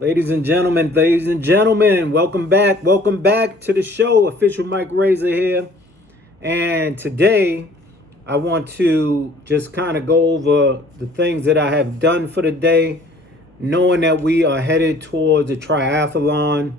Ladies and gentlemen, welcome back. Welcome back to the show. Official Mike Razor here. And today I want to just kind of go over the things that I have done for the day, knowing that we are headed towards a triathlon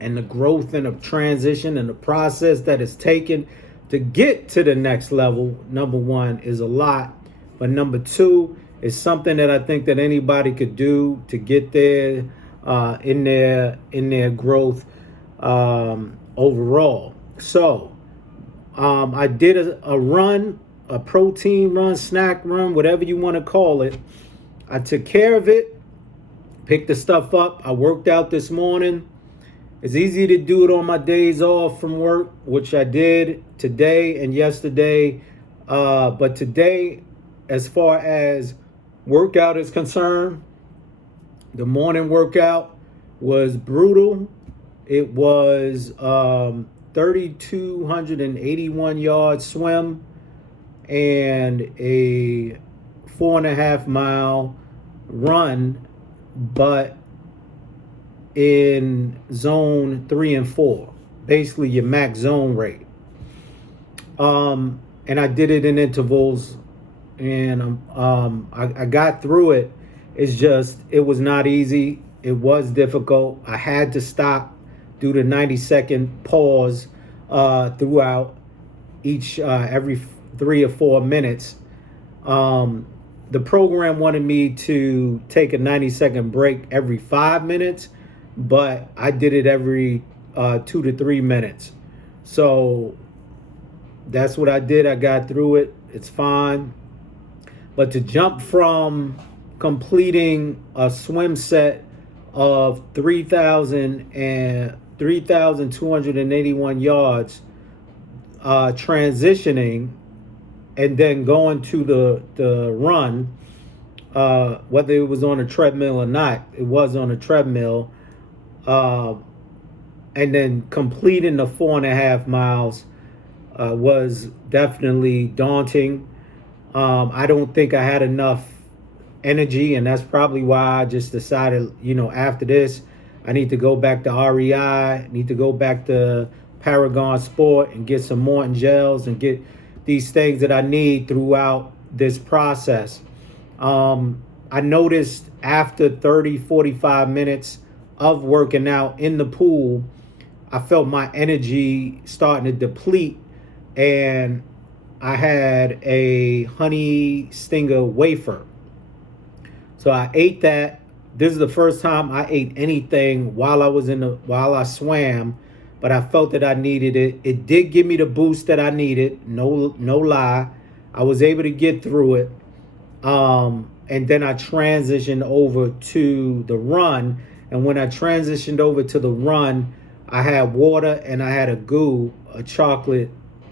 and the growth and the transition and the process that is taken to get to the next level. Number one is a lot, but number two is something that I think that anybody could do to get there in their growth overall. So I did a run, a protein run, snack run, whatever you want to call it. I took care of it, picked the stuff up. I worked out this morning. It's easy to do it on my days off from work, which I did today and yesterday. But today, as far as workout is concerned, the morning workout was brutal. It was 3,281 yard swim and a 4.5 mile run, but in zone 3 and 4, basically your max zone rate. And I did it in intervals, and I got through it. It's just, it was not easy. It was difficult. I had to stop, do the 90-second pause throughout each every 3 or 4 minutes. The program wanted me to take a 90-second break every 5 minutes, but I did it every 2 to 3 minutes. So that's what I did. I got through it. It's fine. But to jump from completing a swim set of 3,281 yards, transitioning, and then going to the run, whether it was on a treadmill or not, it was on a treadmill, and then completing the 4.5 miles was definitely daunting. I don't think I had enough energy, and that's probably why I just decided, after this, I need to go back to REI, need to go back to Paragon Sport and get some Morton gels and get these things that I need throughout this process. I noticed after 30, 45 minutes of working out in the pool, I felt my energy starting to deplete, and I had a honey stinger wafer. So I ate that. This is the first time I ate anything while I swam, but I felt that I needed it. It did give me the boost that I needed. No lie. I was able to get through it. And then I transitioned over to the run. And when I transitioned over to the run, I had water and I had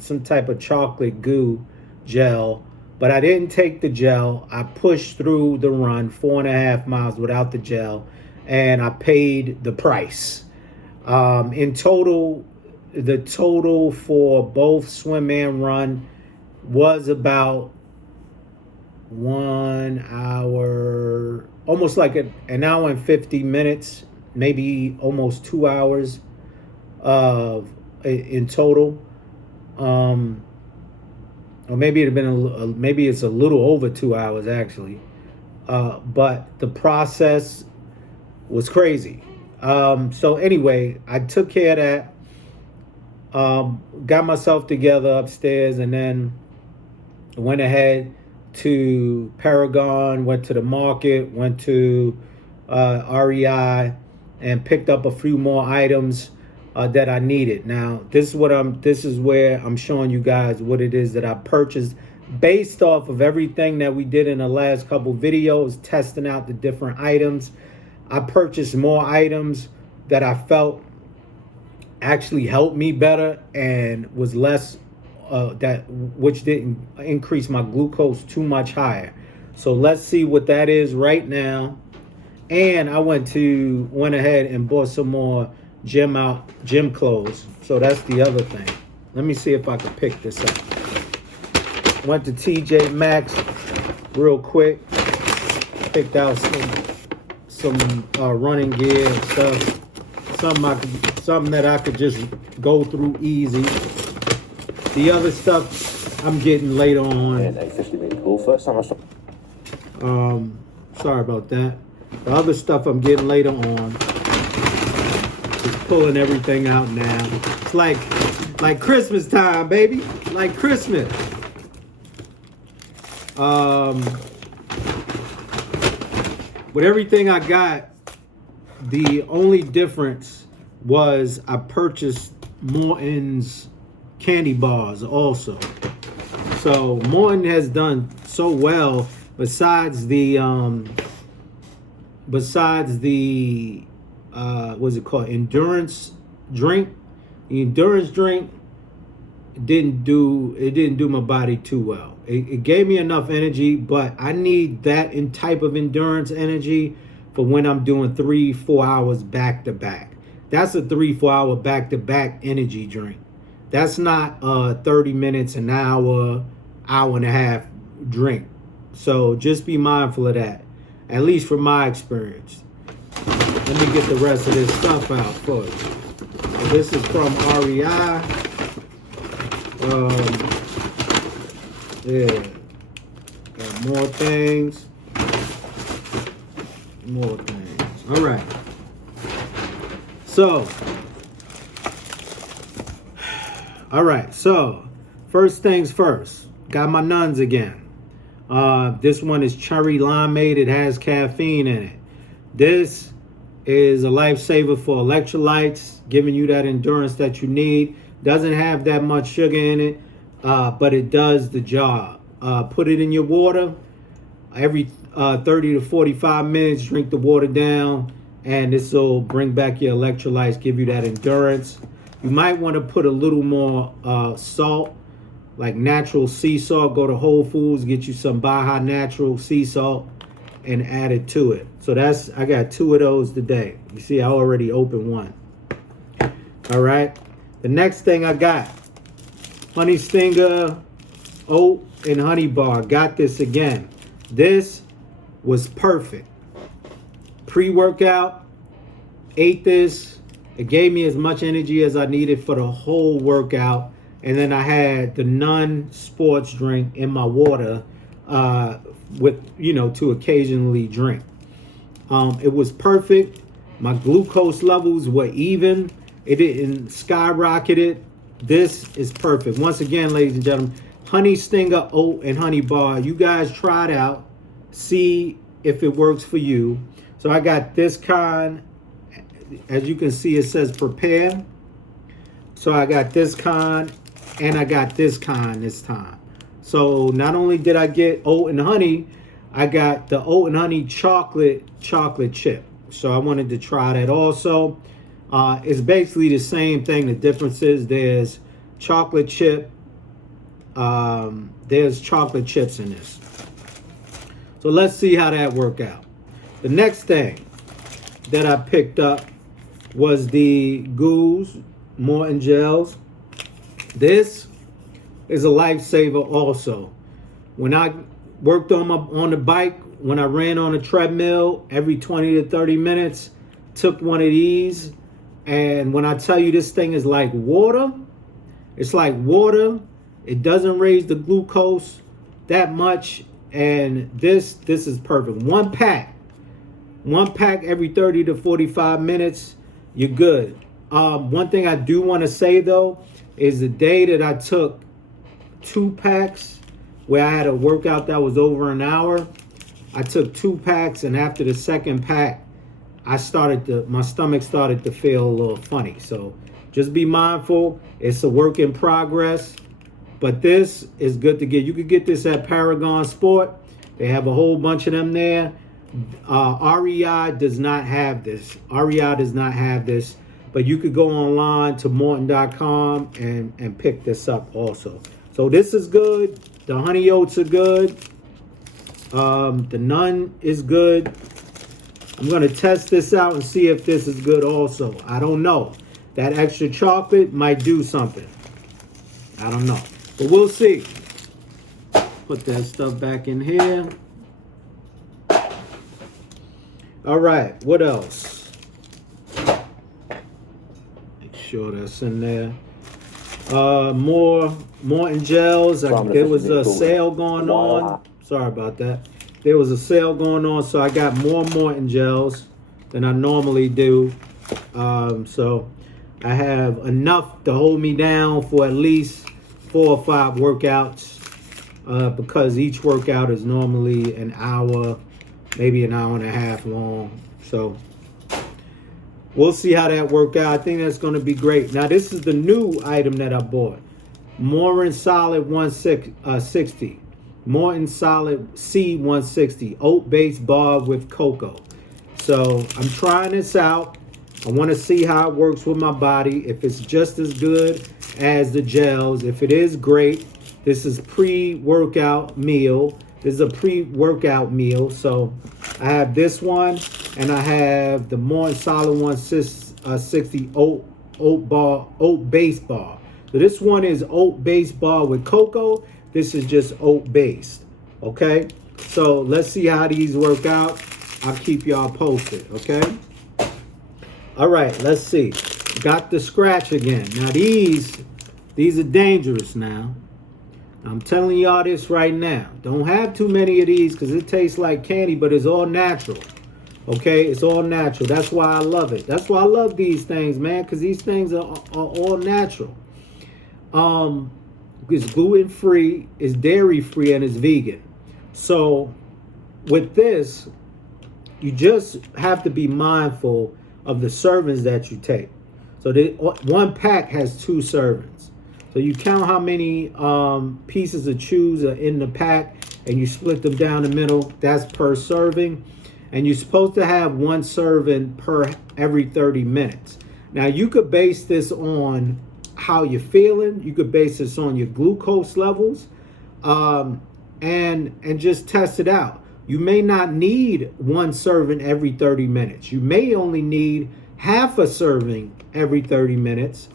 some type of chocolate goo gel. But I didn't take the gel. I pushed through the run, 4.5 miles without the gel, and I paid the price. In total, the total for both swim and run was about 1 hour, almost like an hour and 50 minutes, maybe almost 2 hours in total. Or maybe it'd been maybe it's a little over 2 hours actually, but the process was crazy. So anyway, I took care of that, got myself together upstairs, and then went ahead to Paragon, went to the market, went to REI, and picked up a few more items that I needed. Now, this is where I'm showing you guys what it is that I purchased based off of everything that we did in the last couple videos, testing out the different items. I purchased more items that I felt actually helped me better and was less which didn't increase my glucose too much higher. So let's see what that is right now. And I went ahead and bought some more gym clothes. So that's the other thing. Let me see if I can pick this up. Went to TJ Maxx real quick. Picked out some running gear and stuff. Something that I could just go through easy. The other stuff I'm getting later on. And a 50-meter pool. First time I saw. Sorry about that. The other stuff I'm getting later on. Just pulling everything out now. It's like Christmas time, baby. Like Christmas. With everything I got, the only difference was I purchased Morton's candy bars also. So Morton has done so well. Besides the what's it called, endurance drink. The endurance drink didn't do my body too well. It gave me enough energy, but I need that type of endurance energy for when I'm doing 3-4 hours back to back. That's a 3-4 hour back to back energy drink. That's not a 30 minutes, an hour, hour and a half drink. So just be mindful of that, at least from my experience. Let me get the rest of this stuff out for you. This is from REI. Yeah, got more things. All right. So first things first. Got my nuns again. This one is cherry limeade. It has caffeine in it. This is a lifesaver for electrolytes, giving you that endurance that you need. Doesn't have that much sugar in it, but it does the job. Put it in your water. Every 30 to 45 minutes, drink the water down, and this will bring back your electrolytes, give you that endurance. You might want to put a little more salt, like natural sea salt. Go to Whole Foods, get you some Baja natural sea salt, and add it to it. So I got 2 of those today. You see, I already opened one. All right. The next thing I got, Honey Stinger Oat and Honey Bar. Got this again. This was perfect. Pre-workout, ate this. It gave me as much energy as I needed for the whole workout. And then I had the Nun sports drink in my water to occasionally drink. It was perfect. My glucose levels were even. It didn't skyrocket it. This is perfect. Once again, ladies and gentlemen, Honey Stinger Oat and Honey Bar. You guys try it out. See if it works for you. So I got this kind. As you can see, it says prepare. So I got this kind and I got this kind this time. So not only did I get oat and honey, I got the oat and honey chocolate chip. So I wanted to try that also. It's basically the same thing. The difference is there's chocolate chip. There's chocolate chips in this. So let's see how that worked out. The next thing that I picked up was the Goose Morton gels. This is a lifesaver also. When I worked on the bike, when I ran on a treadmill every 20 to 30 minutes, took one of these. And when I tell you this thing is like water, it's like water. It doesn't raise the glucose that much. And this is perfect. One pack every 30 to 45 minutes, you're good. One thing I do want to say though, is the day that I took 2 packs, where I had a workout that was over an hour, I took 2 packs, and after the second pack, my stomach started to feel a little funny. So just be mindful. It's a work in progress, but this is good to get. You could get this at Paragon Sport. They have a whole bunch of them there. REI does not have this. REI does not have this, but you could go online to Morton.com and pick this up also. So this is good. The honey oats are good. The Nun is good. I'm going to test this out and see if this is good also. I don't know. That extra chocolate might do something. I don't know. But we'll see. Put that stuff back in here. All right, what else? Make sure that's in there. More Morton gels. There was a sale going on. Sorry about that. There was a sale going on, so I got more Morton gels than I normally do. So I have enough to hold me down for at least 4 or 5 workouts, because each workout is normally an hour, maybe an hour and a half long. So we'll see how that works out. I think that's going to be great. Now, this is the new item that I bought. Morton Solid 160. Morton Solid C160. Oat-based bar with cocoa. So I'm trying this out. I want to see how it works with my body. If it's just as good as the gels. If it is, great. This is pre-workout meal. This is a pre-workout meal. So I have this one, and I have the Morton Solid 160 oat base bar. So this one is oat base bar with cocoa. This is just oat based. Okay. So let's see how these work out. I'll keep y'all posted. Okay. All right. Let's see. Got the scratch again. Now these are dangerous now. I'm telling y'all this right now. Don't have too many of these because it tastes like candy, but it's all natural. Okay, it's all natural. That's why I love it. That's why I love these things, man, because these things are all natural. It's gluten-free, it's dairy-free, and it's vegan. So with this, you just have to be mindful of the servings that you take. So one pack has 2 servings. So you count how many pieces of chews are in the pack, and you split them down the middle. That's per serving. And you're supposed to have 1 serving per every 30 minutes. Now, you could base this on how you're feeling. You could base this on your glucose levels, and just test it out. You may not need 1 serving every 30 minutes. You may only need half a serving every 30 minutes,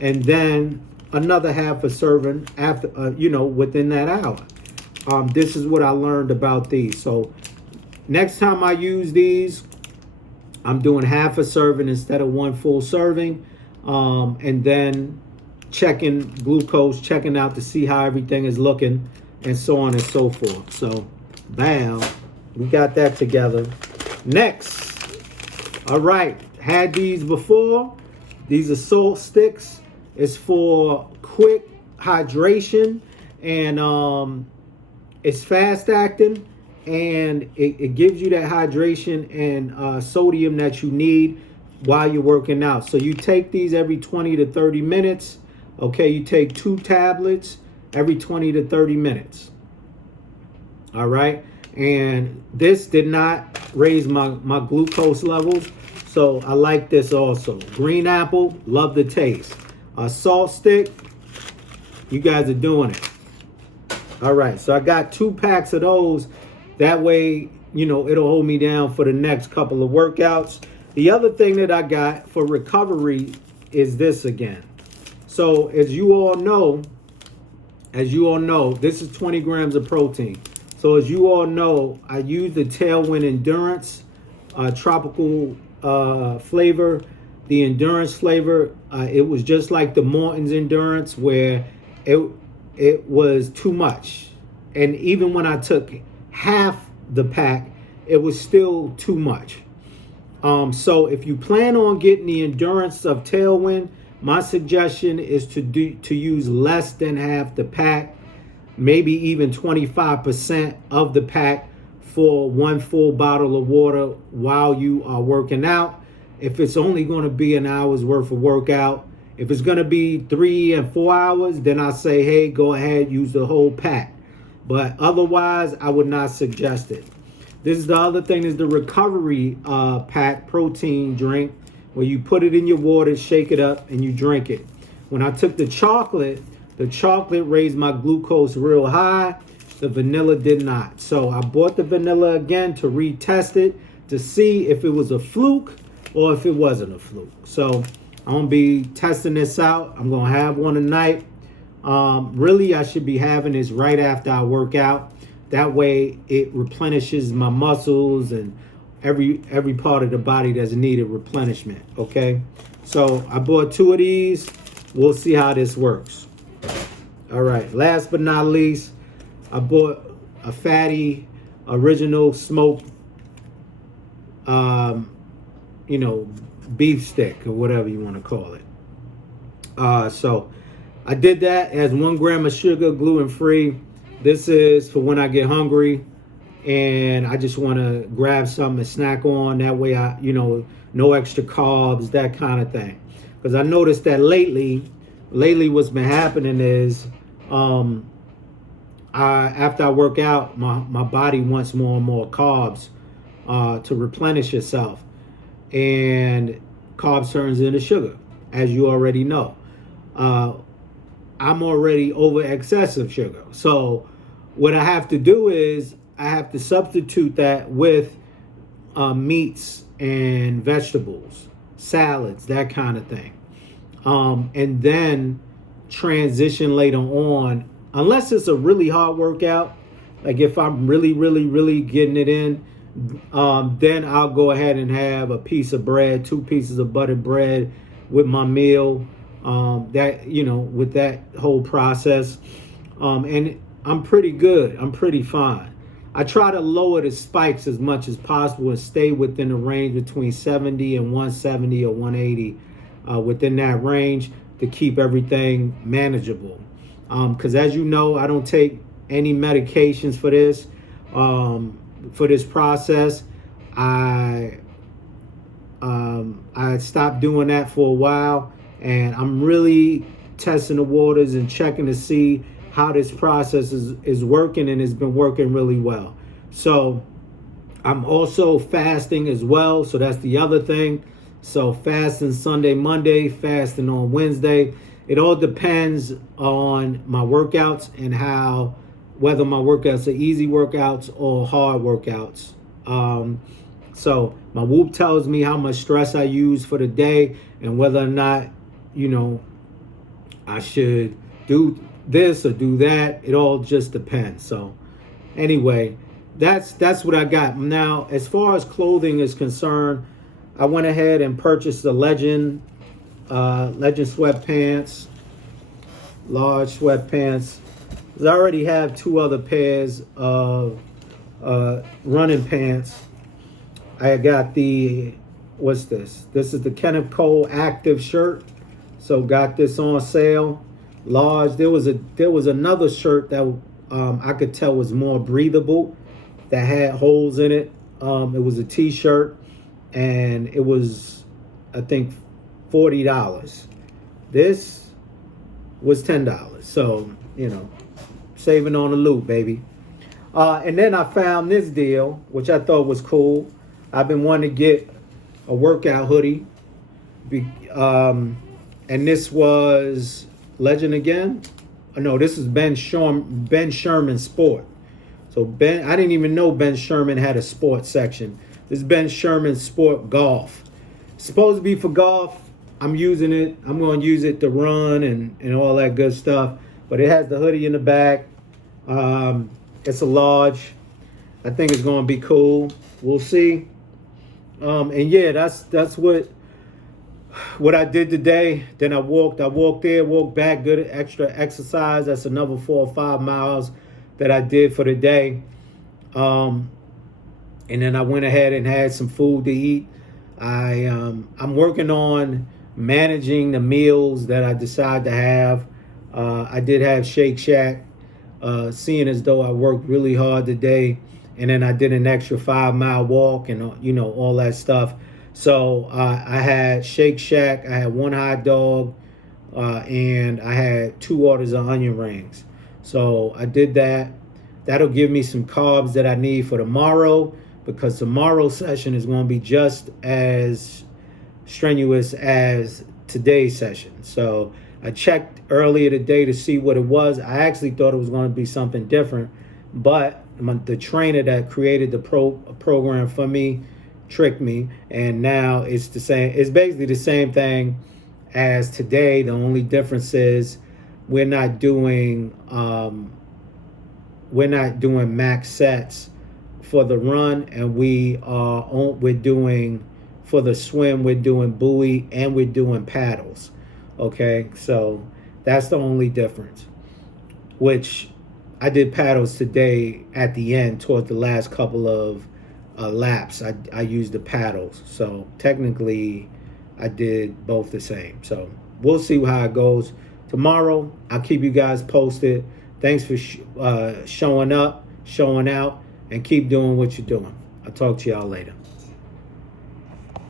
and then another half a serving after, within that hour. This is what I learned about these. So next time I use these, I'm doing half a serving instead of 1 full serving, and then checking glucose, checking out to see how everything is looking, and so on and so forth. So, bam, we got that together. Next, all right, had these before. These are salt sticks. It's for quick hydration, and it's fast acting, and it gives you that hydration and sodium that you need while you're working out. So you take these every 20 to 30 minutes. Okay, you take 2 tablets every 20 to 30 minutes. All right, and this did not raise my glucose levels, so I like this also. Green apple, love the taste. A salt stick, you guys are doing it. All right, so I got 2 packs of those. That way, it'll hold me down for the next couple of workouts. The other thing that I got for recovery is this again. So as you all know, this is 20 grams of protein. So as you all know, I use the Tailwind Endurance tropical flavor. The endurance flavor, it was just like the Morton's Endurance, where it was too much. And even when I took half the pack, it was still too much. So if you plan on getting the endurance of Tailwind, my suggestion is to use less than half the pack, maybe even 25% of the pack for 1 full bottle of water while you are working out. If it's only going to be an hour's worth of workout, if it's going to be 3 and 4 hours, then I say, hey, go ahead, use the whole pack. But otherwise, I would not suggest it. This is the other thing, is the recovery pack protein drink, where you put it in your water, shake it up, and you drink it. When I took the chocolate raised my glucose real high. The vanilla did not. So I bought the vanilla again to retest it, to see if it was a fluke or if it wasn't a fluke. So I'm going to be testing this out. I'm going to have one tonight. Really, I should be having this right after I work out. That way it replenishes my muscles and every part of the body that's needed replenishment. Okay, so I bought 2 of these. We'll see how this works. All right, last but not least, I bought a fatty original smoked you know, beef stick or whatever you want to call it. So I did that. It has 1 gram of sugar, gluten free. This is for when I get hungry and I just want to grab something to snack on. That way no extra carbs, that kind of thing. Because I noticed that lately what's been happening is after I work out, my body wants more and more carbs to replenish itself. And carbs turns into sugar, as you already know. I'm already over excessive sugar. So what I have to do is I have to substitute that with meats and vegetables, salads, that kind of thing. And then transition later on, unless it's a really hard workout, like if I'm really, really, really getting it in, then I'll go ahead and have a piece of bread, 2 pieces of buttered bread with my meal. That, with that whole process. And I'm pretty good. I'm pretty fine. I try to lower the spikes as much as possible and stay within the range between 70 and 170 or 180, within that range to keep everything manageable. Because as you know, I don't take any medications for this. For this process, I stopped doing that for a while, and I'm really testing the waters and checking to see how this process is working, and it's been working really well. So I'm also fasting as well, so that's the other thing. So fasting Sunday, Monday, fasting on Wednesday. It all depends on my workouts and whether my workouts are easy workouts or hard workouts. So my Whoop tells me how much stress I use for the day and whether or not, I should do this or do that. It all just depends. So anyway, that's what I got. Now, as far as clothing is concerned, I went ahead and purchased the Legend sweatpants, large sweatpants. I already have 2 other pairs of running pants. I got what's this? This is the Kenneth Cole Active shirt. So got this on sale, large. There was another shirt that I could tell was more breathable, that had holes in it. It was a t-shirt, and it was, I think, $40. This was $10. So, saving on the loop, baby. And then I found this deal, which I thought was cool. I've been wanting to get a workout hoodie. And this was Legend again. No, this is Ben Sherman Sport. So I didn't even know Ben Sherman had a sports section. This is Ben Sherman Sport Golf. It's supposed to be for golf. I'm using it. I'm going to use it to run and all that good stuff. But it has the hoodie in the back. It's a large. I think it's going to be cool. We'll see. And yeah, that's what I did today. Then I walked there, walked back, good extra exercise. That's another 4 or 5 miles that I did for the day. And then I went ahead and had some food to eat. I'm working on managing the meals that I decide to have. I did have Shake Shack, seeing as though I worked really hard today, and then I did an extra 5-mile walk and all that stuff. So I had Shake Shack, I had 1 hot dog, and I had 2 orders of onion rings. So I did that. That'll give me some carbs that I need for tomorrow, because tomorrow's session is going to be just as strenuous as today's session. So I checked earlier today to see what it was. I actually thought it was going to be something different, but the trainer that created the program for me tricked me, and now it's the same. It's basically the same thing as today. The only difference is we're not doing max sets for the run, and we're doing for the swim, we're doing buoy and we're doing paddles. Okay, so that's the only difference. Which I did paddles today at the end, towards the last couple of laps. I used the paddles, so technically I did both the same. So we'll see how it goes tomorrow. I'll keep you guys posted. Thanks for showing up, showing out, and keep doing what you're doing. I'll talk to y'all later.